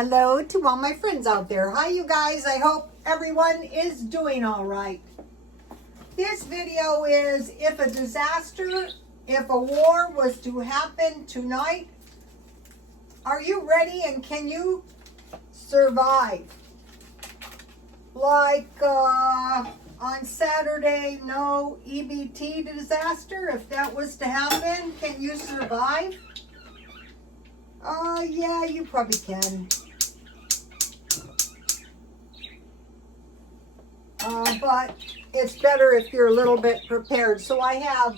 Hello to all my friends out there. Hi, you guys. I hope everyone is doing all right. This video is if a disaster, if a war was to happen tonight, are you ready and can you survive? Like on Saturday, no EBT disaster, if that was to happen, can you survive? Yeah, you probably can. But it's better if you're a little bit prepared. So I have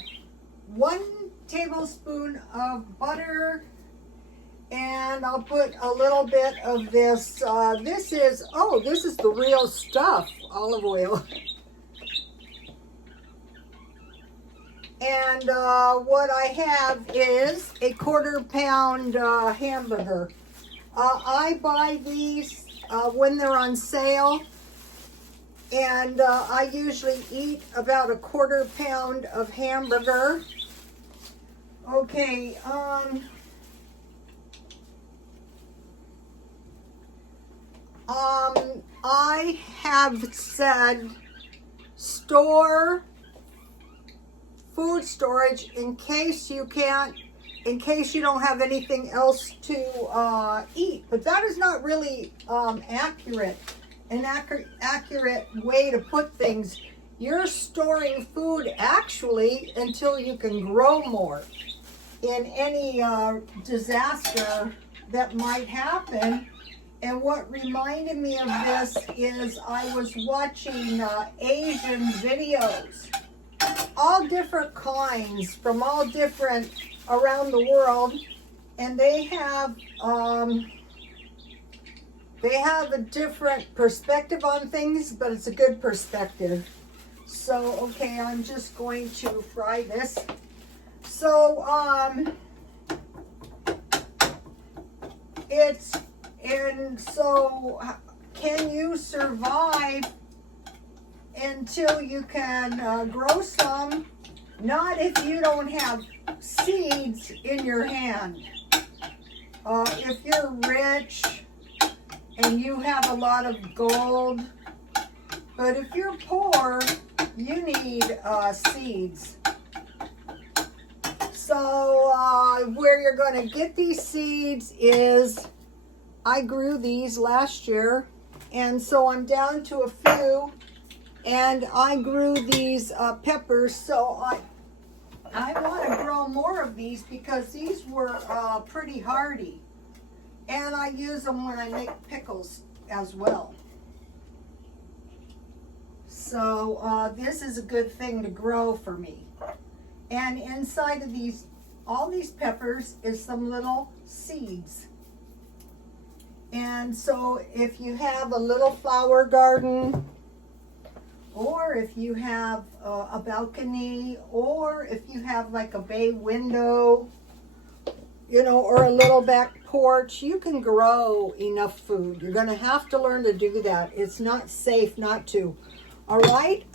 1 tablespoon of butter, and I'll put a little bit of this. This is the real stuff, olive oil. And what I have is a 1/4 pound hamburger. I buy these when they're on sale, and I usually eat about a 1/4 pound of hamburger. Okay, I have said store food storage in case you don't have anything else to eat. But that is not really accurate. An accurate way to put things. You're storing food actually until you can grow more. In any disaster that might happen. And what reminded me of this is I was watching Asian videos. All different kinds from all different around the world, and they have a different perspective on things, but it's a good perspective. So okay, I'm just going to fry this. So can you survive until you can grow some? Not if you don't have seeds in your hand. If you're rich and you have a lot of gold, but if you're poor, you need seeds. So where you're going to get these seeds is, I grew these last year, and so I'm down to a few. And I grew these peppers, so I want to grow more of these because these were pretty hardy. And I use them when I make pickles as well. So this is a good thing to grow for me. And inside of all these peppers is some little seeds. And so if you have a little flower garden, or if you have a balcony, or if you have like a bay window, or a little back porch, you can grow enough food. You're going to have to learn to do that. It's not safe not to. All right,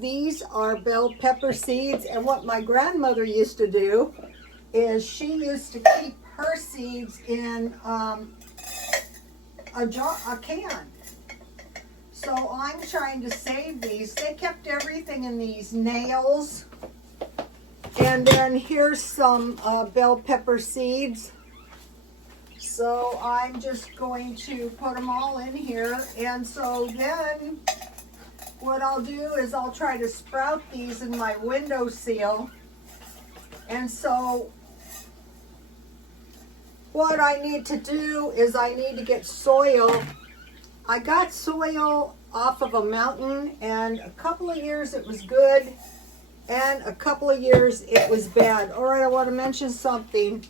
these are bell pepper seeds, and what my grandmother used to do is she used to keep her seeds in a can. So I'm trying to save these. They kept everything in these nails. And then here's some bell pepper seeds. So I'm just going to put them all in here. And so then what I'll do is I'll try to sprout these in my windowsill. And so what I need to do is I need to get soil. I got soil off of a mountain, and a couple of years it was good, and a couple of years it was bad. All right, I want to mention something.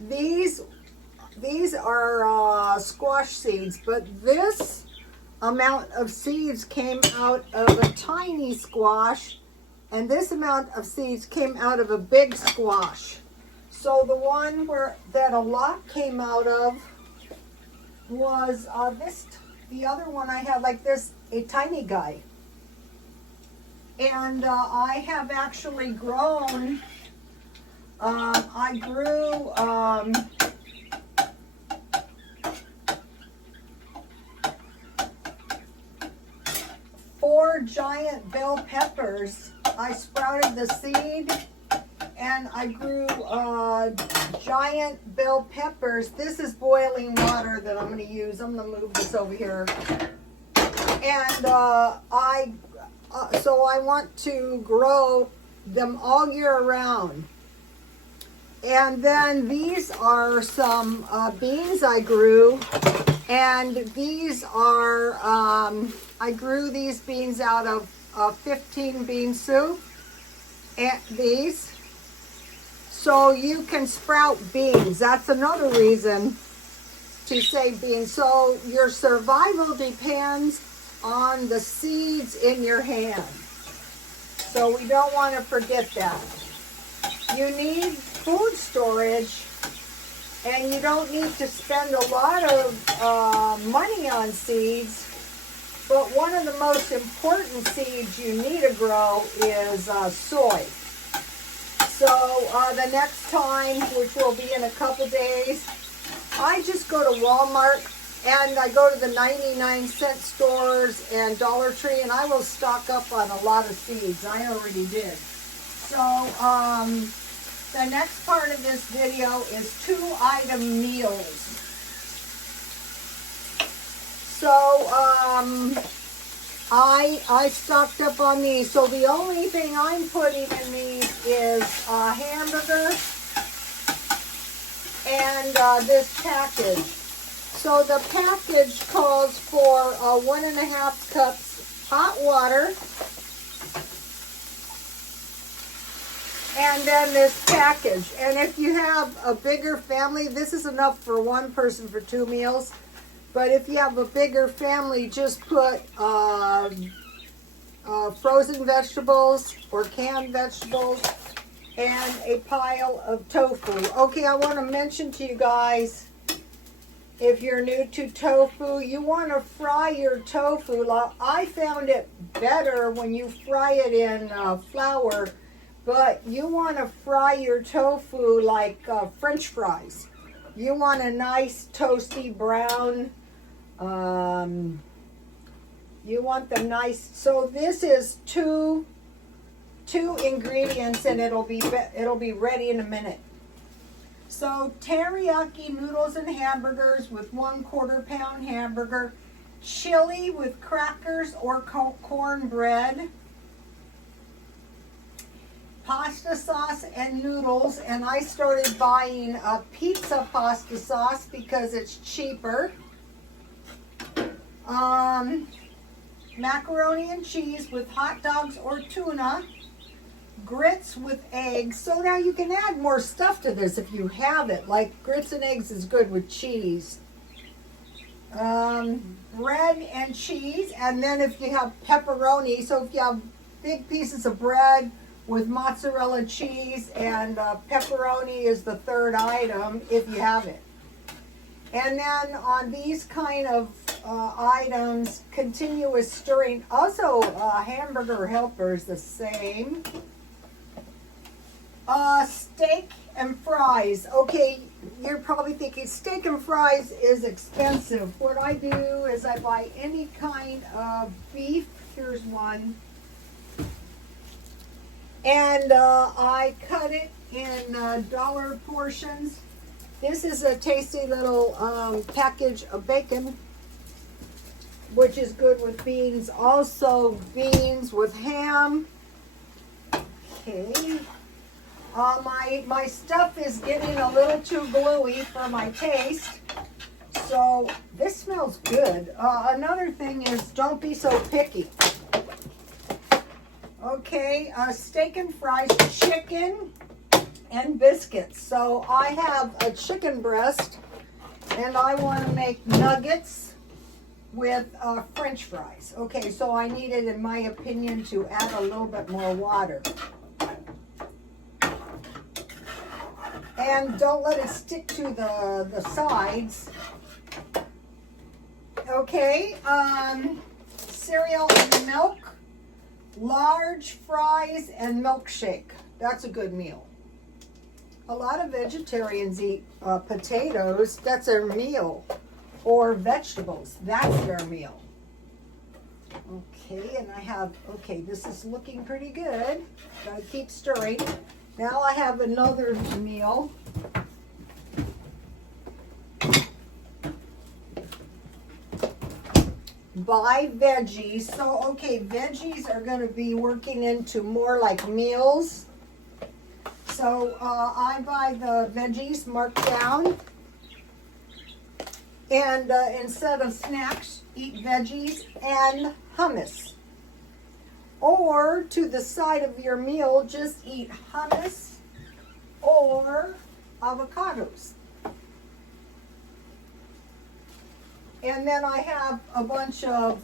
These are squash seeds, but this amount of seeds came out of a tiny squash, and this amount of seeds came out of a big squash. So the one that a lot came out of was the other one I have like this, a tiny guy. And I have actually grown, I grew giant bell peppers. I sprouted the seed and I grew giant bell peppers. This is boiling water that I'm going to use. I'm going to move this over here. And so I want to grow them all year round. And then these are some beans I grew. And these are, I grew these beans out of 15 bean soup. And these. So you can sprout beans. That's another reason to say beans. So your survival depends on the seeds in your hand. So we don't want to forget that. You need food storage, and you don't need to spend a lot of money on seeds. But one of the most important seeds you need to grow is soy. So the next time, which will be in a couple days, I just go to Walmart and I go to the 99-cent stores and Dollar Tree, and I will stock up on a lot of seeds. I already did. So the next part of this video is 2-item meals. So I stocked up on these. So the only thing I'm putting in these is a hamburger and this package. So the package calls for 1.5 cups hot water, and then this package. And if you have a bigger family, this is enough for one person for 2 meals. But if you have a bigger family, just put frozen vegetables or canned vegetables and a pile of tofu. Okay, I want to mention to you guys, if you're new to tofu, you want to fry your tofu. I found it better when you fry it in flour, but you want to fry your tofu like French fries. You want a nice toasty brown. You want them nice. So this is two ingredients, and it'll be ready in a minute. So teriyaki noodles and hamburgers with 1/4 pound hamburger, chili with crackers or cornbread, pasta sauce and noodles, and I started buying a pizza pasta sauce because it's cheaper. Macaroni and cheese with hot dogs or tuna, grits with eggs. So now you can add more stuff to this if you have it, like grits and eggs is good with cheese. Bread and cheese, and then if you have pepperoni, so if you have big pieces of bread with mozzarella cheese, and pepperoni is the 3rd item if you have it. And then on these kind of items, continuous stirring. Also, hamburger helpers, the same. Steak and fries. Okay, you're probably thinking steak and fries is expensive. What I do is I buy any kind of beef. Here's one. And I cut it in dollar portions. This is a tasty little package of bacon, which is good with beans. Also beans with ham. Okay. My stuff is getting a little too gluey for my taste. So this smells good. Another thing is, don't be so picky. Okay, steak and fries, chicken and biscuits. So I have a chicken breast, and I want to make nuggets with French fries. Okay, so I needed, in my opinion, to add a little bit more water. And don't let it stick to the sides. Okay, cereal and milk, large fries, and milkshake. That's a good meal. A lot of vegetarians eat potatoes. That's their meal. Or vegetables. That's their meal. Okay, and I have, okay, this is looking pretty good. Gotta keep stirring. Now I have another meal. Buy veggies. So, okay, veggies are going to be working into more like meals. So, I buy the veggies marked down. And instead of snacks, eat veggies and hummus. Or to the side of your meal, just eat hummus or avocados. And then I have a bunch of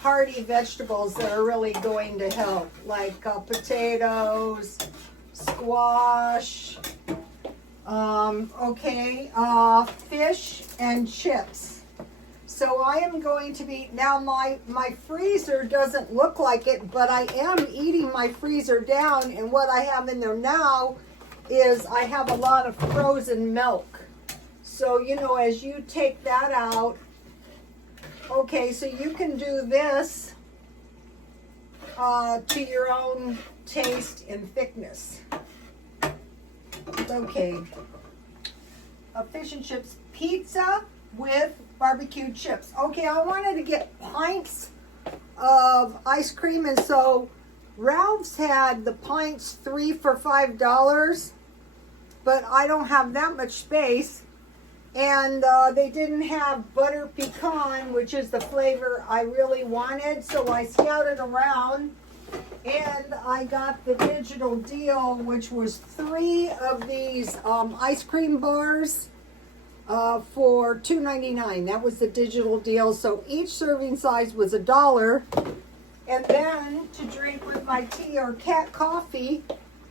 hearty vegetables that are really going to help, like potatoes, squash, fish and chips. So I am going to be, now my freezer doesn't look like it, but I am eating my freezer down, and what I have in there now is I have a lot of frozen milk. So, you know, as you take that out, okay, so you can do this to your own taste and thickness. Okay, fish and chips, pizza with barbecue chips. Okay, I wanted to get pints of ice cream, and so Ralph's had the pints 3 for $5, but I don't have that much space, and they didn't have butter pecan, which is the flavor I really wanted, so I scouted around, and I got the digital deal, which was 3 of these ice cream bars for $2.99. That was the digital deal, so each serving size was $1. And then to drink with my tea or cat coffee,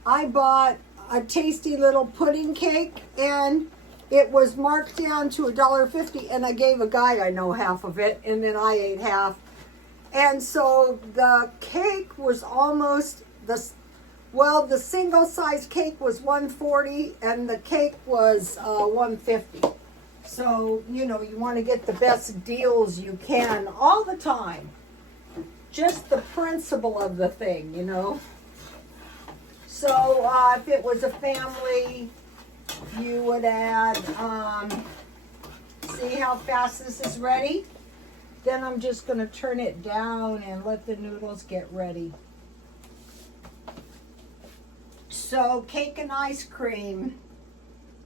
I bought a tasty little pudding cake, and it was marked down to $1.50, and I gave a guy I know half of it, and then I ate half. And so the cake was almost the single size cake was $1.40, and the cake was $1.50. So, you know, you want to get the best deals you can all the time. Just the principle of the thing, you know. So if it was a family, you would add, see how fast this is ready? Then I'm just going to turn it down and let the noodles get ready. So cake and ice cream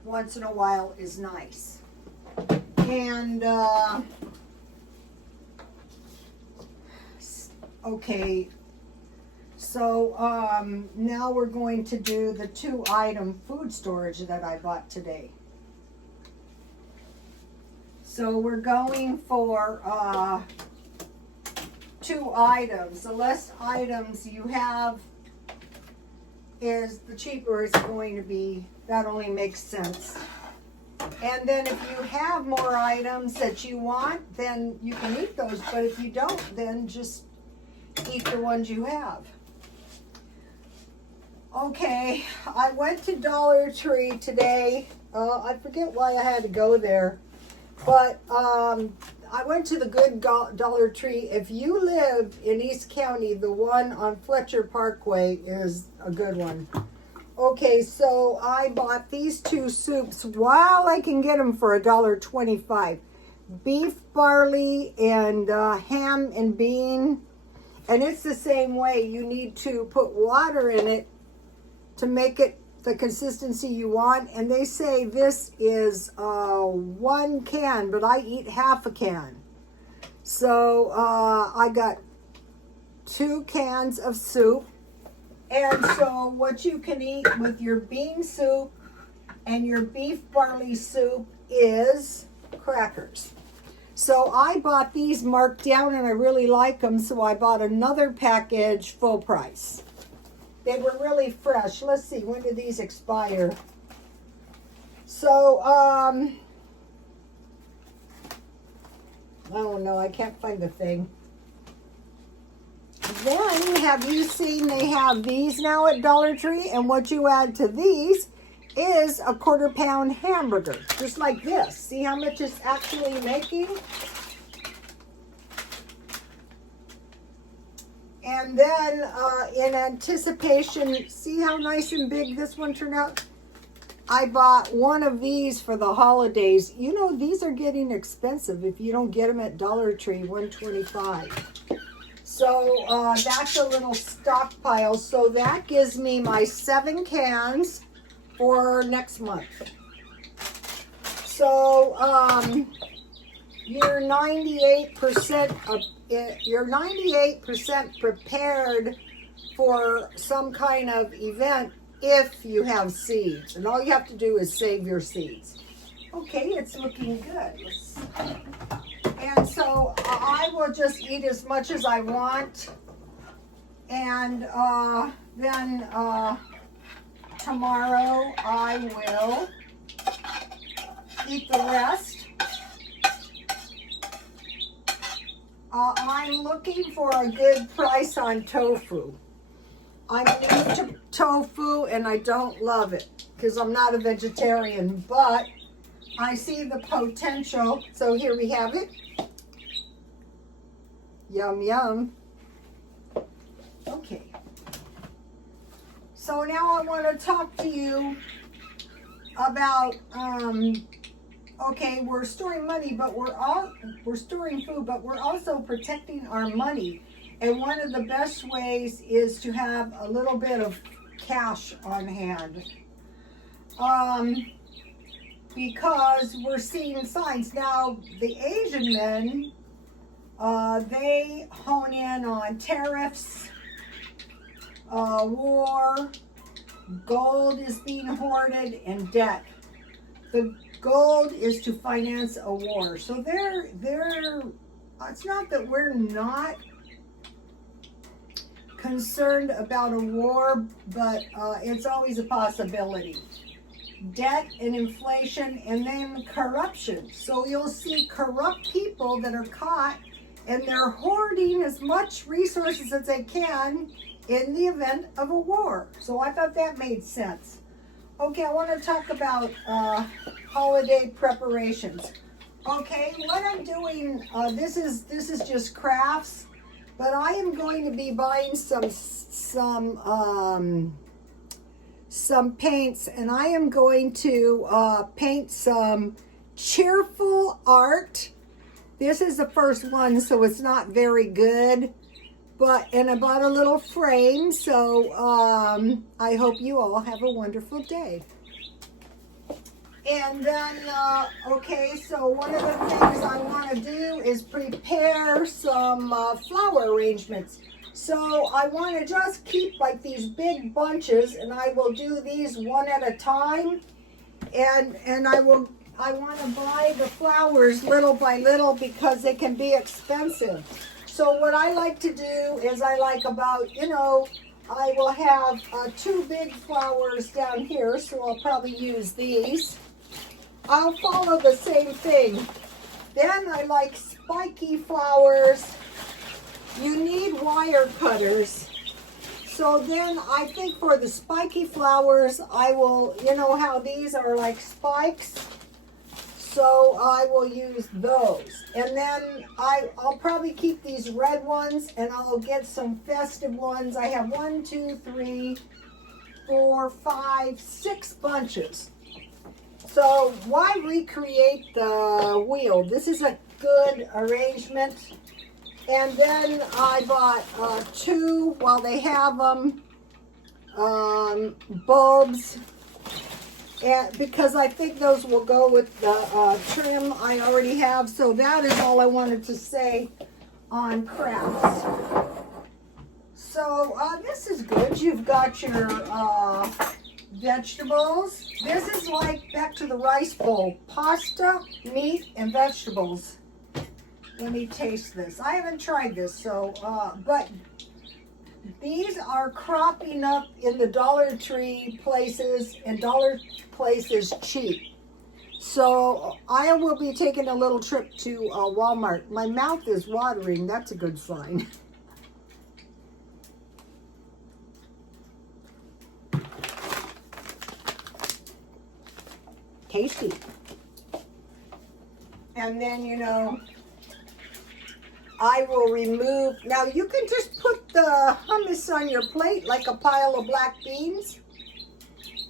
once in a while is nice. And, okay, so now we're going to do the 2-item food storage that I bought today. So we're going for 2 items. The less items you have is the cheaper it's going to be. That only makes sense. And then if you have more items that you want, then you can eat those. But if you don't, then just eat the ones you have. Okay, I went to Dollar Tree today. I forget why I had to go there. But I went to the good Dollar Tree. If you live in East County, the one on Fletcher Parkway is a good one. Okay, so I bought these 2 soups while I can get them for $1.25. Beef, barley, and ham and bean. And it's the same way. You need to put water in it to make it the consistency you want. And they say this is 1 can, but I eat half a can. So I got 2 cans of soup. And so what you can eat with your bean soup and your beef barley soup is crackers. So I bought these marked down, and I really like them, so I bought another package full price. They were really fresh. Let's see, when do these expire? So, I don't know, I can't find the thing. Then, have you seen they have these now at Dollar Tree? And what you add to these is a 1/4 pound hamburger, just like this. See how much it's actually making? And then in anticipation, see how nice and big this one turned out? I bought one of these for the holidays. You know, these are getting expensive if you don't get them at Dollar Tree, $1.25. So that's a little stockpile. So that gives me my 7 cans for next month. So you're 98% prepared for some kind of event if you have seeds, and all you have to do is save your seeds. Okay, it's looking good. And so I will just eat as much as I want, and then tomorrow I will eat the rest. I'm looking for a good price on tofu. I'm new to tofu and I don't love it because I'm not a vegetarian, but I see the potential. So here we have it. Yum, yum. Okay. So now I want to talk to you about, okay, we're storing money, but we're storing food, but we're also protecting our money. And one of the best ways is to have a little bit of cash on hand. Because we're seeing signs. Now, the Asian men, they hone in on tariffs, war, gold is being hoarded, and debt. The gold is to finance a war. So it's not that we're not concerned about a war, but it's always a possibility. Debt and inflation, and then corruption. So you'll see corrupt people that are caught and they're hoarding as much resources as they can in the event of a war. So I thought that made sense. Okay, I want to talk about holiday preparations. Okay, what I'm doing, this is just crafts, but I am going to be buying some paints, and I am going to paint some cheerful art. This is the first one, so it's not very good, and I bought a little frame, so I hope you all have a wonderful day. And then, okay, so one of the things I want to do is prepare some flower arrangements. So I want to just keep like these big bunches, and I will do these one at a time. And I want to buy the flowers little by little because they can be expensive. So what I like to do is I like about, I will have 2 big flowers down here, so I'll probably use these. I'll follow the same thing. Then I like spiky flowers. You need wire cutters. So then I think for the spiky flowers, I will, you know how these are like spikes? So I will use those. And then I'll probably keep these red ones, and I'll get some festive ones. I have 1, 2, 3, 4, 5, 6 bunches. So why recreate the wheel? This is a good arrangement. And then I bought 2, while they have them, bulbs. And because I think those will go with the trim I already have. So that is all I wanted to say on crafts. So this is good. You've got your vegetables. This is like back to the rice bowl. Pasta, meat, and vegetables. Let me taste this. I haven't tried this, so, but these are cropping up in the Dollar Tree places, and Dollar Place is cheap. So I will be taking a little trip to Walmart. My mouth is watering. That's a good sign. tasty. And then, you know, I will remove, now you can just put the hummus on your plate like a pile of black beans,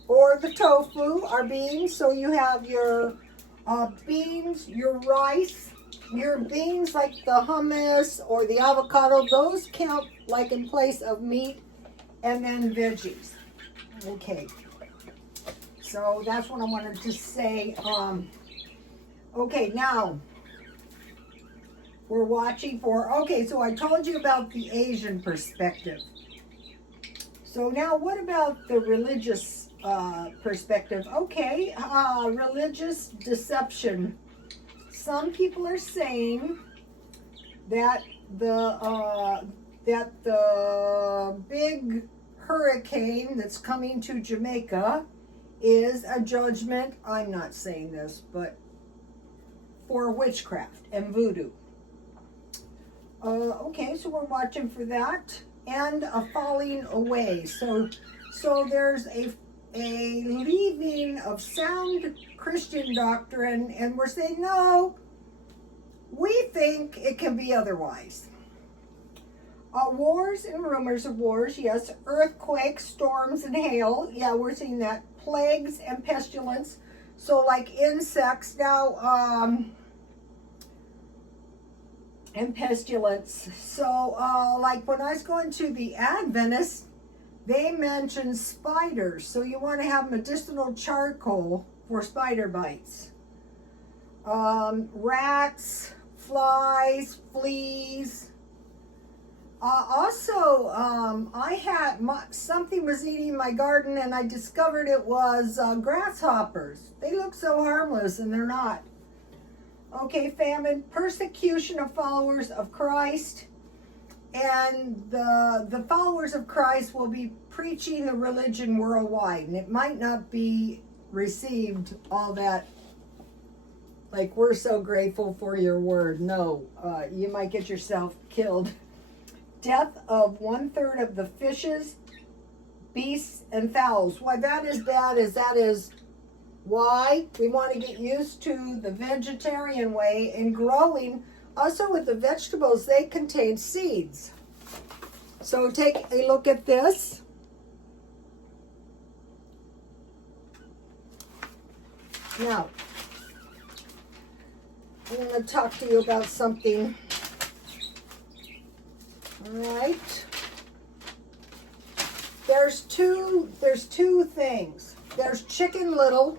or the tofu or beans. So you have your beans, your rice, your beans like the hummus or the avocado, those count like in place of meat, and then veggies. Okay, so that's what I wanted to say. Okay, now we're watching for, okay, so I told you about the Asian perspective. So now what about the religious perspective? Okay, religious deception. Some people are saying that the big hurricane that's coming to Jamaica is a judgment, I'm not saying this, but for witchcraft and voodoo. Okay, so we're watching for that, and a falling away. So there's a leaving of sound Christian doctrine, and we're saying, no, we think it can be otherwise. Wars and rumors of wars, yes. Earthquakes, storms, and hail. Yeah, we're seeing that. Plagues and pestilence. So like insects now, and pestilence. So like when I was going to the Adventists, they mentioned spiders. So you want to have medicinal charcoal for spider bites. Rats, flies, fleas. Also, I had something was eating my garden, and I discovered it was grasshoppers. They look so harmless, and they're not. Okay, famine, persecution of followers of Christ, and the followers of Christ will be preaching the religion worldwide, and it might not be received all that. Like, we're so grateful for your word. No, you might get yourself killed. Death of 1/3 of the fishes, beasts, and fowls. Why that is bad is why we want to get used to the vegetarian way in growing. Also with the vegetables, they contain seeds. So take a look at this. Now, I'm going to talk to you about something. All right. There's two things. There's Chicken Little.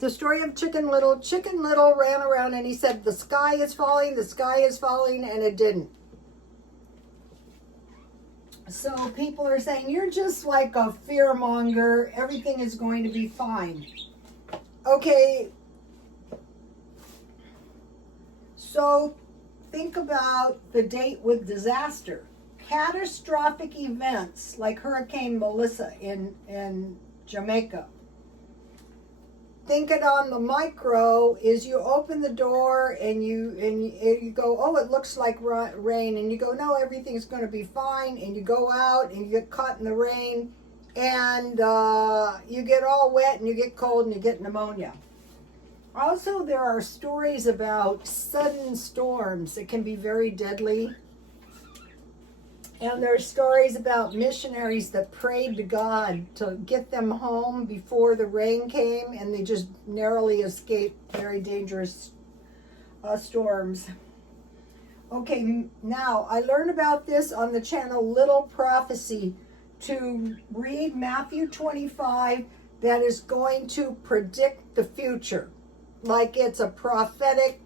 The story of Chicken Little. Chicken Little ran around and he said, the sky is falling, and it didn't. So people are saying, you're just like a fearmonger. Everything is going to be fine. Okay. So think about the date with disaster. Catastrophic events like Hurricane Melissa in Jamaica. Think it on the micro is you open the door and you go, oh, it looks like rain, and you go, no, everything's going to be fine, and you go out and you get caught in the rain, and you get all wet and you get cold and you get pneumonia. Also, there are stories about sudden storms that can be very deadly. And there are stories about missionaries that prayed to God to get them home before the rain came, and they just narrowly escaped very dangerous storms. Okay, now I learned about this on the channel Little Prophecy, to read Matthew 25 that is going to predict the future. Like it's a prophetic.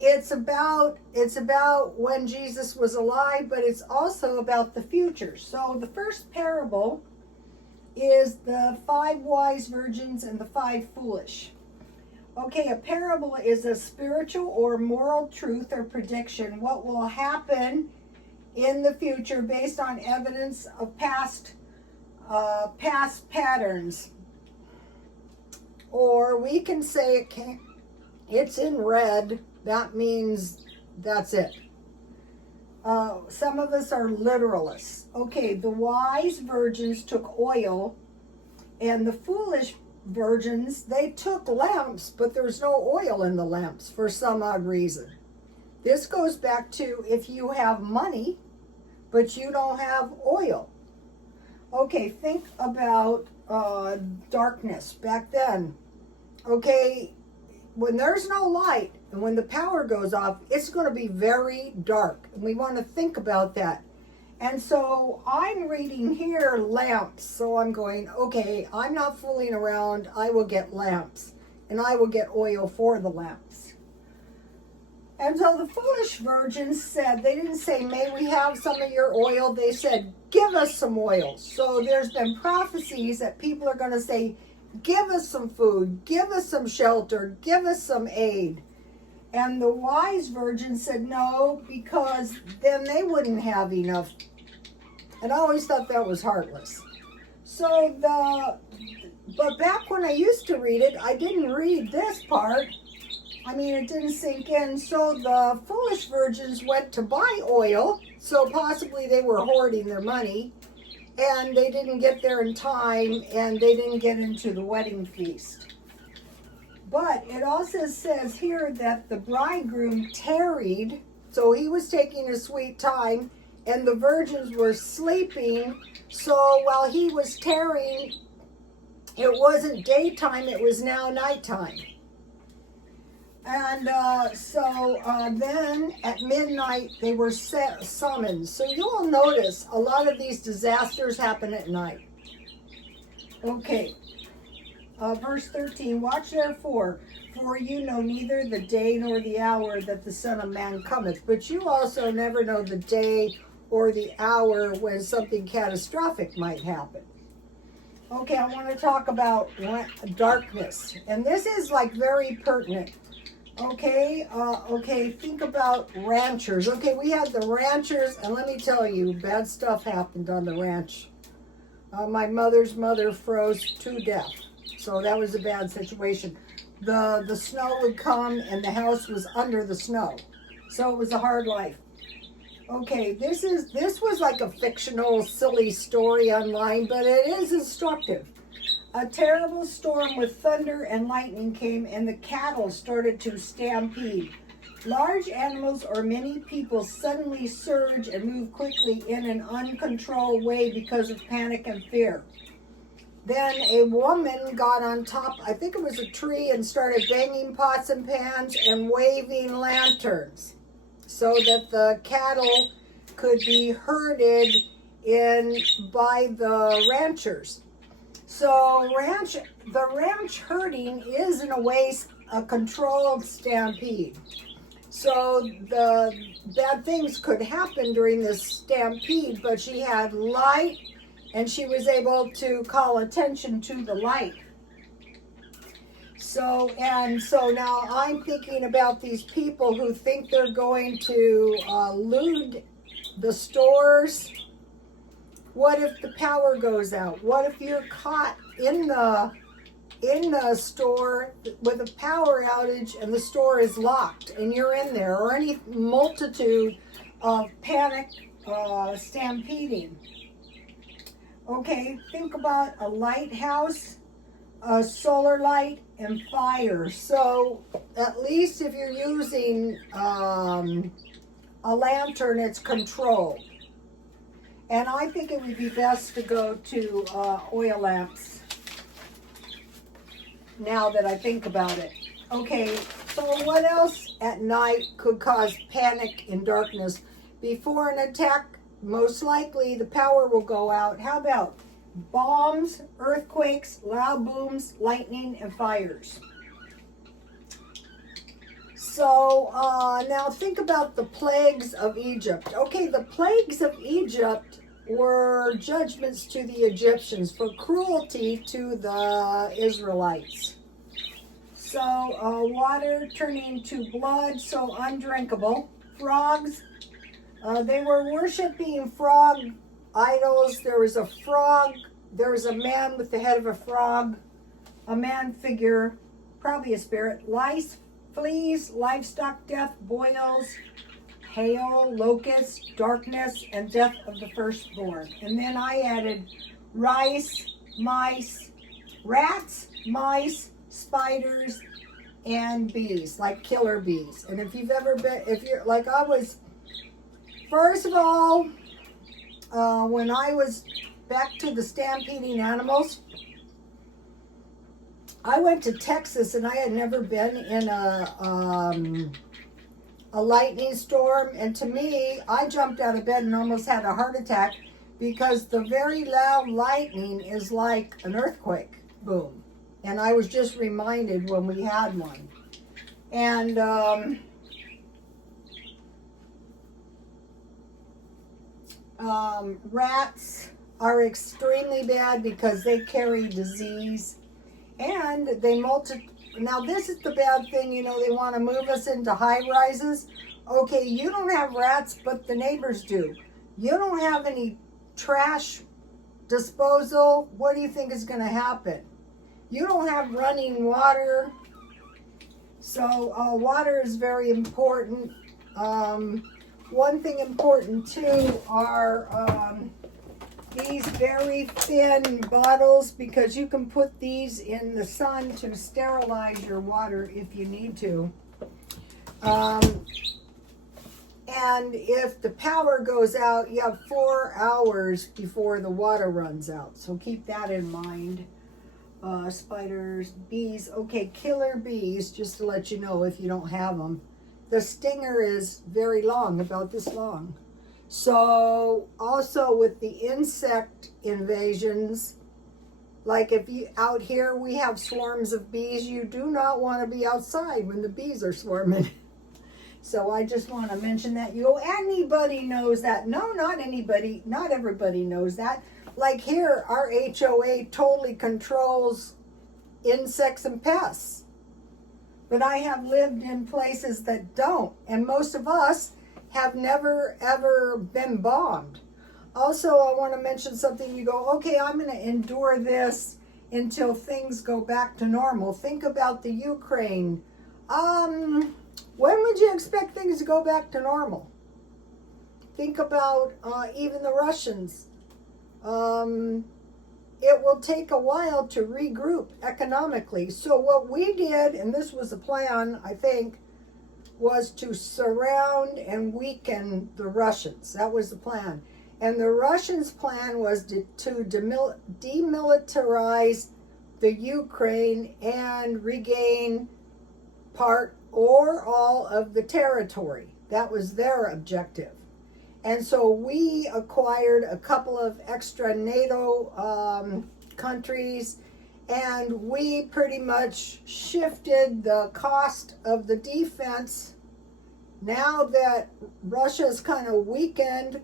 It's about when Jesus was alive, but it's also about the future. So the first parable is the 5 wise virgins and the 5 foolish. Okay, a parable is a spiritual or moral truth or prediction, what will happen in the future based on evidence of past patterns. Or we can say it's in red. That means that's it. Some of us are literalists. Okay, the wise virgins took oil, and the foolish virgins, they took lamps, but there's no oil in the lamps for some odd reason. This goes back to if you have money, but you don't have oil. Okay, think about darkness back then. Okay, when there's no light and when the power goes off, it's going to be very dark. And we want to think about that. And so I'm reading here lamps. So I'm going, okay, I'm not fooling around. I will get lamps. And I will get oil for the lamps. And so the foolish virgins said, they didn't say, may we have some of your oil? They said, give us some oil. So there's been prophecies that people are going to say, give us some food, give us some shelter, give us some aid. And the wise virgins said no, because then they wouldn't have enough. And I always thought that was heartless. But back when I used to read it, I didn't read this part. I mean, it didn't sink in. So the foolish virgins went to buy oil, so possibly they were hoarding their money. And they didn't get there in time, and they didn't get into the wedding feast. But it also says here that the bridegroom tarried, so he was taking a sweet time, and the virgins were sleeping. So while he was tarrying, it wasn't daytime, it was now nighttime. And then at midnight, they were summoned. So you will notice a lot of these disasters happen at night. Okay, verse 13, watch therefore, for you know neither the day nor the hour that the Son of Man cometh. But you also never know the day or the hour when something catastrophic might happen. Okay, I want to talk about darkness. And this is like very pertinent. Okay, think about ranchers. Okay, we had the ranchers, and let me tell you, bad stuff happened on the ranch. My mother's mother froze to death, so that was a bad situation. The snow would come, and the house was under the snow, so it was a hard life. Okay, this was like a fictional, silly story online, but it is instructive. A terrible storm with thunder and lightning came, and the cattle started to stampede. Large animals or many people suddenly surge and move quickly in an uncontrolled way because of panic and fear. Then a woman got on top, I think it was a tree, and started banging pots and pans and waving lanterns so that the cattle could be herded in by the ranchers. So the ranch herding is in a way a controlled stampede. So the bad things could happen during this stampede, but she had light and she was able to call attention to the light. So now I'm thinking about these people who think they're going to loot the stores. What if the power goes out? What if you're caught in the store with a power outage and the store is locked and you're in there, or any multitude of panic stampeding? Okay, think about a lighthouse, a solar light, and fire. So at least if you're using a lantern, it's controlled. And I think it would be best to go to oil lamps now that I think about it. Okay, so what else at night could cause panic and darkness? Before an attack, most likely the power will go out. How about bombs, earthquakes, loud booms, lightning, and fires? So now think about the plagues of Egypt. Okay, the plagues of Egypt were judgments to the Egyptians for cruelty to the Israelites. So water turning to blood, so undrinkable. Frogs, they were worshiping frog idols. There was a frog, there was a man with the head of a frog, a man figure, probably a spirit. Lice, fleas, livestock death, boils, hail, locusts, darkness, and death of the firstborn. And then I added rice, mice, rats, mice, spiders, and bees, like killer bees. And if you've ever been, if you're like I was, first of all, when I was back to the stampeding animals, I went to Texas and I had never been in a lightning storm. And to me, I jumped out of bed and almost had a heart attack because the very loud lightning is like an earthquake. Boom. And I was just reminded when we had one. And rats are extremely bad because they carry disease and they multiply. Now this is the bad thing, you know, they want to move us into high rises. Okay, you don't have rats, but the neighbors do. You don't have any trash disposal. What do you think is going to happen? You don't have running water. So water is very important. One thing important too are these very thin bottles, because you can put these in the sun to sterilize your water if you need to. And if the power goes out, you have 4 hours before the water runs out. So keep that in mind. Spiders, bees. Okay, killer bees, just to let you know if you don't have them. The stinger is very long, about this long. So also with the insect invasions, like if you out here we have swarms of bees, you do not want to be outside when the bees are swarming. So I just want to mention that. You go, anybody knows that. No, not anybody, not everybody knows that. Like here, our HOA totally controls insects and pests. But I have lived in places that don't, and most of us have never ever been bombed. Also, I want to mention something. You go, okay, I'm going to endure this until things go back to normal. Think about the Ukraine. When would you expect things to go back to normal? Think about even the Russians. It will take a while to regroup economically. So what we did, and this was a plan, I think, was to surround and weaken the Russians. That was the plan. And the Russians' plan was to demilitarize the Ukraine and regain part or all of the territory. That was their objective. And so we acquired a couple of extra NATO countries, and we pretty much shifted the cost of the defense. Now that Russia's kind of weakened,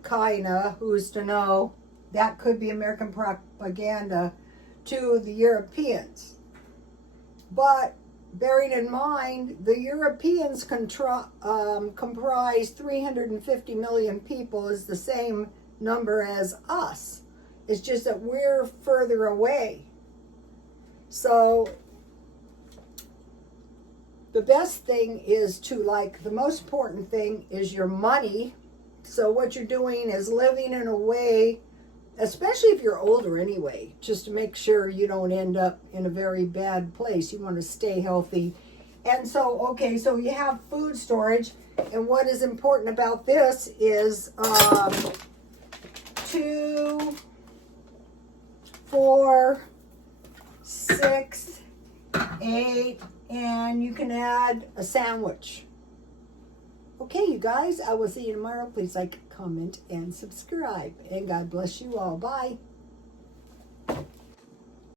who's to know, that could be American propaganda, to the Europeans. But bearing in mind, the Europeans comprise 350 million people, is the same number as us. It's just that we're further away. So the best thing is to, like, the most important thing is your money. So what you're doing is living in a way, especially if you're older anyway, just to make sure you don't end up in a very bad place. You want to stay healthy. And so, okay, so you have food storage. And what is important about this is 2, 4, 6, 8, and you can add a sandwich. Okay, you guys, I will see you tomorrow. Please like, comment, and subscribe. And God bless you all. Bye.